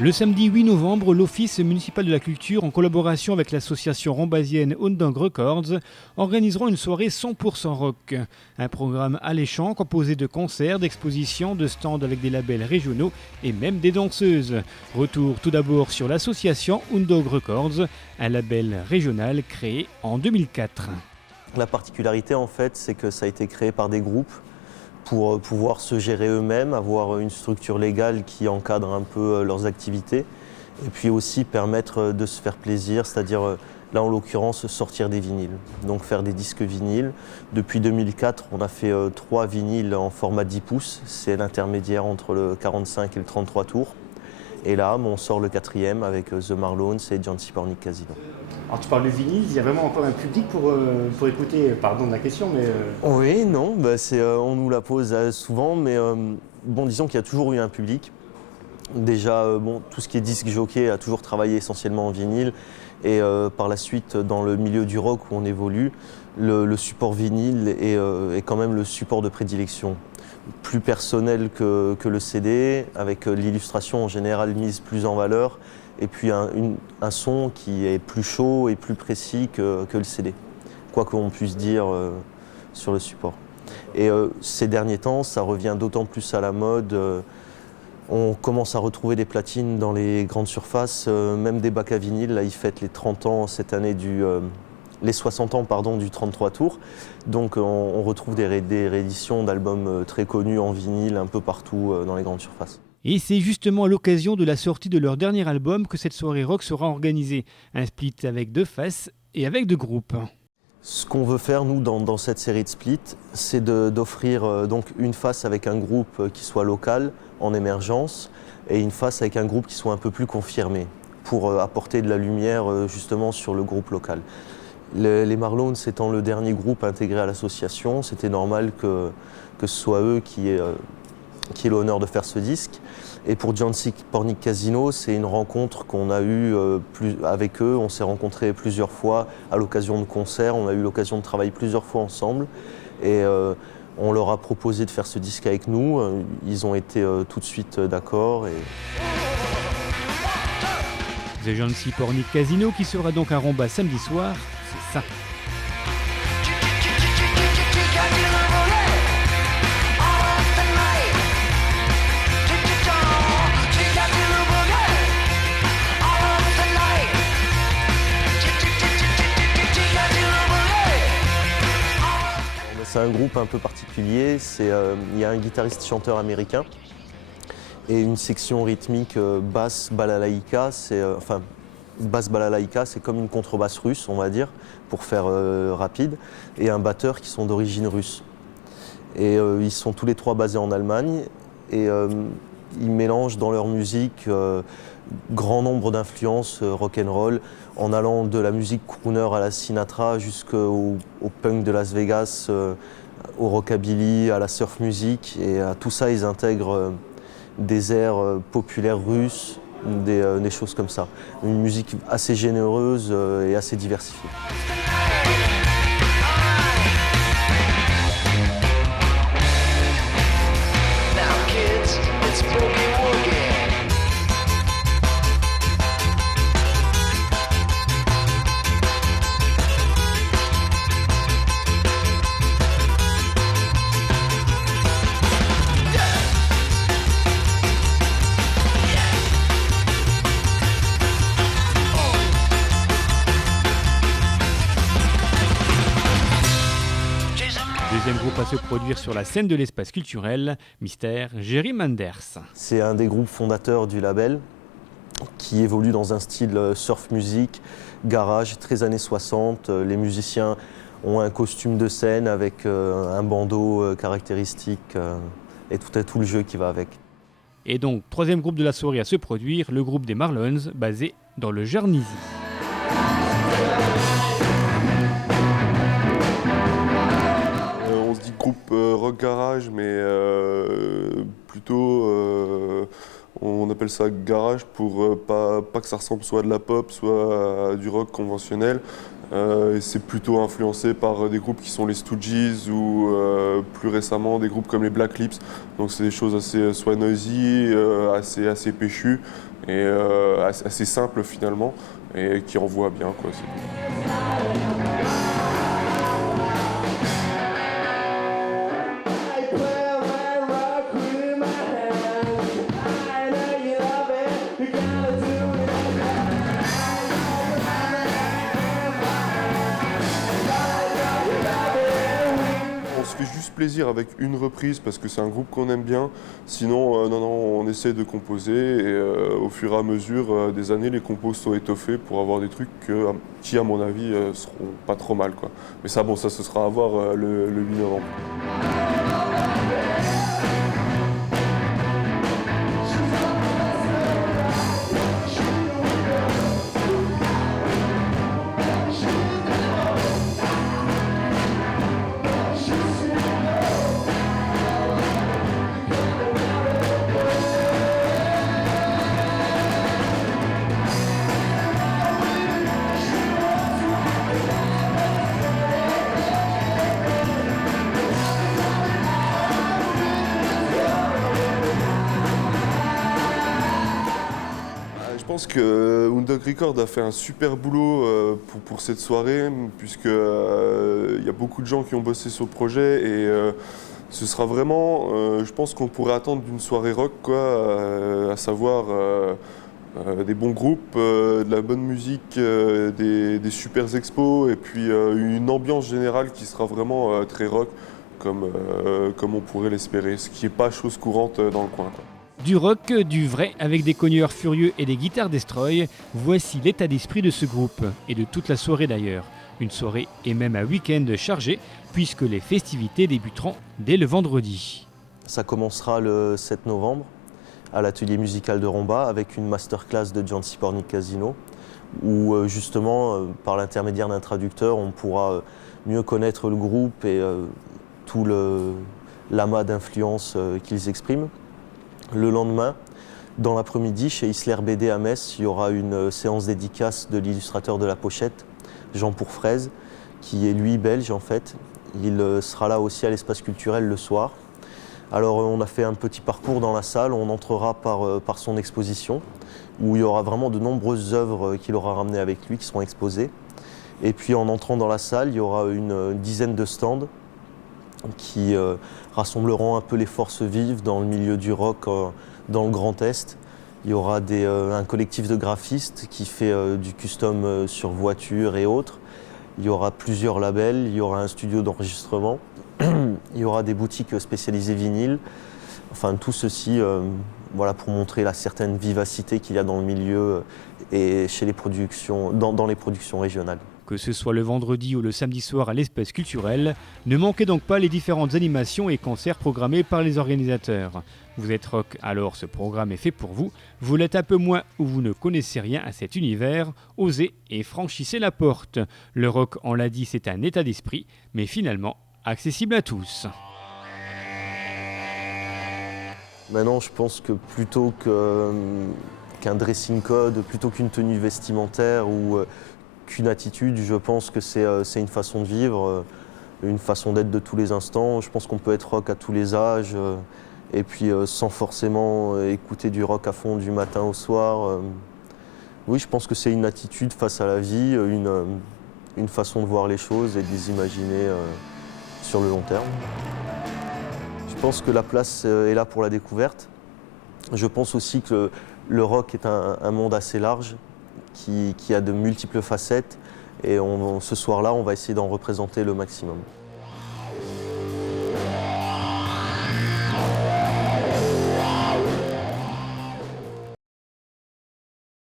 Le samedi 8 novembre, l'Office municipal de la culture, en collaboration avec l'association rambasienne Undang Records, organiseront une soirée 100% rock. Un programme alléchant composé de concerts, d'expositions, de stands avec des labels régionaux et même des danseuses. Retour tout d'abord sur l'association Undang Records, un label régional créé en 2004. La particularité en fait, c'est que ça a été créé par des groupes pour pouvoir se gérer eux-mêmes, avoir une structure légale qui encadre un peu leurs activités et puis aussi permettre de se faire plaisir, c'est-à-dire là en l'occurrence sortir des vinyles, donc faire des disques vinyles. Depuis 2004, on a fait 3 vinyles en format 10 pouces, c'est l'intermédiaire entre le 45 et le 33 tours. Et là, on sort le 4e avec The Marlones et Jancy Pornic Casino. Alors tu parles de vinyle, il y a vraiment encore un public pour écouter, pardon de la question, mais... Oui, non, on nous la pose souvent, mais disons qu'il y a toujours eu un public. Déjà, tout ce qui est disque jockey a toujours travaillé essentiellement en vinyle, et par la suite, dans le milieu du rock où on évolue, le support vinyle est quand même le support de prédilection. Plus personnel que le CD, avec l'illustration en général mise plus en valeur, et puis un son qui est plus chaud et plus précis que le CD, quoi qu'on puisse dire sur le support. Et ces derniers temps, ça revient d'autant plus à la mode. On commence à retrouver des platines dans les grandes surfaces, même des bacs à vinyle. Là, ils fêtent les 30 ans cette année les 60 ans du 33 tours. Donc on retrouve des rééditions d'albums très connus en vinyle un peu partout dans les grandes surfaces. Et c'est justement à l'occasion de la sortie de leur dernier album que cette soirée rock sera organisée. Un split avec 2 faces et avec 2 groupes. Ce qu'on veut faire, nous, dans cette série de splits, c'est d'offrir donc une face avec un groupe qui soit local, en émergence, et une face avec un groupe qui soit un peu plus confirmé, pour apporter de la lumière justement sur le groupe local. Les Marlones étant le dernier groupe intégré à l'association, c'était normal que ce soit eux qui aient l'honneur de faire ce disque. Et pour Jancy Pornic Casino, c'est une rencontre qu'on a eue avec eux. On s'est rencontrés plusieurs fois à l'occasion de concerts. On a eu l'occasion de travailler plusieurs fois ensemble. Et on leur a proposé de faire ce disque avec nous. Ils ont été tout de suite d'accord. The Jancy Pornic Casino qui sera donc à Romba samedi soir, c'est ça. C'est un groupe un peu particulier. Il y a un guitariste-chanteur américain et une section rythmique basse balalaïka. Basse balalaïka, c'est comme une contrebasse russe, on va dire, pour faire rapide, et un batteur qui sont d'origine russe. Et ils sont tous les 3 basés en Allemagne, et ils mélangent dans leur musique grand nombre d'influences rock'n'roll, en allant de la musique crooner à la Sinatra jusqu'au punk de Las Vegas, au rockabilly, à la surf music, et à tout ça ils intègrent des airs populaires russes, des choses comme ça. Une musique assez généreuse et assez diversifiée. Deuxième groupe à se produire sur la scène de l'espace culturel, Mystère, Jerry Manders. C'est un des groupes fondateurs du label qui évolue dans un style surf music, garage, très années 60. Les musiciens ont un costume de scène avec un bandeau caractéristique et tout le jeu qui va avec. Et donc, troisième groupe de la soirée à se produire, le groupe des Marlones, basé dans le Jarnisy. On se dit groupe rock garage, mais plutôt on appelle ça garage pour pas que ça ressemble soit à de la pop, soit à du rock conventionnel. C'est plutôt influencé par des groupes qui sont les Stooges ou plus récemment des groupes comme les Black Lips. Donc c'est des choses assez soit noisy, assez péchues et assez simples finalement et qui envoient bien, quoi. On se fait juste plaisir avec une reprise parce que c'est un groupe qu'on aime bien. Sinon, non, on essaie de composer et au fur et à mesure des années, les compos sont étoffés pour avoir des trucs qui, à mon avis, seront pas trop mal, quoi. Mais ça, bon, ça, ce sera à voir le 8 novembre. Je pense que Undog Records a fait un super boulot pour cette soirée, puisque il y a beaucoup de gens qui ont bossé sur le projet et ce sera vraiment, je pense qu'on pourrait attendre d'une soirée rock, quoi, à savoir des bons groupes, de la bonne musique, des super expos et puis une ambiance générale qui sera vraiment très rock, comme on pourrait l'espérer, ce qui n'est pas chose courante dans le coin, quoi. Du rock, du vrai, avec des cogneurs furieux et des guitares destroy, voici l'état d'esprit de ce groupe, et de toute la soirée d'ailleurs. Une soirée et même un week-end chargé, puisque les festivités débuteront dès le vendredi. Ça commencera le 7 novembre à l'atelier musical de Romba avec une masterclass de John Cipornik Casino, où justement, par l'intermédiaire d'un traducteur, on pourra mieux connaître le groupe et tout l'amas d'influences qu'ils expriment. Le lendemain, dans l'après-midi, chez Isler BD à Metz, il y aura une séance dédicace de l'illustrateur de la pochette, Jean Pourfraise, qui est lui belge en fait. Il sera là aussi à l'espace culturel le soir. Alors on a fait un petit parcours dans la salle, on entrera par son exposition, où il y aura vraiment de nombreuses œuvres qu'il aura ramenées avec lui qui seront exposées. Et puis en entrant dans la salle, il y aura une dizaine de stands qui rassembleront un peu les forces vives dans le milieu du rock dans le Grand Est. Il y aura un collectif de graphistes qui fait du custom sur voitures et autres. Il y aura plusieurs labels, il y aura un studio d'enregistrement, il y aura des boutiques spécialisées vinyles. Enfin tout ceci voilà, pour montrer la certaine vivacité qu'il y a dans le milieu et chez les productions, dans les productions régionales. Que ce soit le vendredi ou le samedi soir à l'espace culturel, ne manquez donc pas les différentes animations et concerts programmés par les organisateurs. Vous êtes rock, alors ce programme est fait pour vous. Vous l'êtes un peu moins ou vous ne connaissez rien à cet univers, osez et franchissez la porte. Le rock, on l'a dit, c'est un état d'esprit, mais finalement accessible à tous. Maintenant, je pense que plutôt qu'un dressing code, plutôt qu'une tenue vestimentaire ou qu'une attitude, je pense que c'est une façon de vivre, une façon d'être de tous les instants. Je pense qu'on peut être rock à tous les âges et puis sans forcément écouter du rock à fond du matin au soir. Oui, je pense que c'est une attitude face à la vie, une façon de voir les choses et de les imaginer sur le long terme. Je pense que la place est là pour la découverte. Je pense aussi que le rock est un monde assez large, qui a de multiples facettes et ce soir-là, on va essayer d'en représenter le maximum.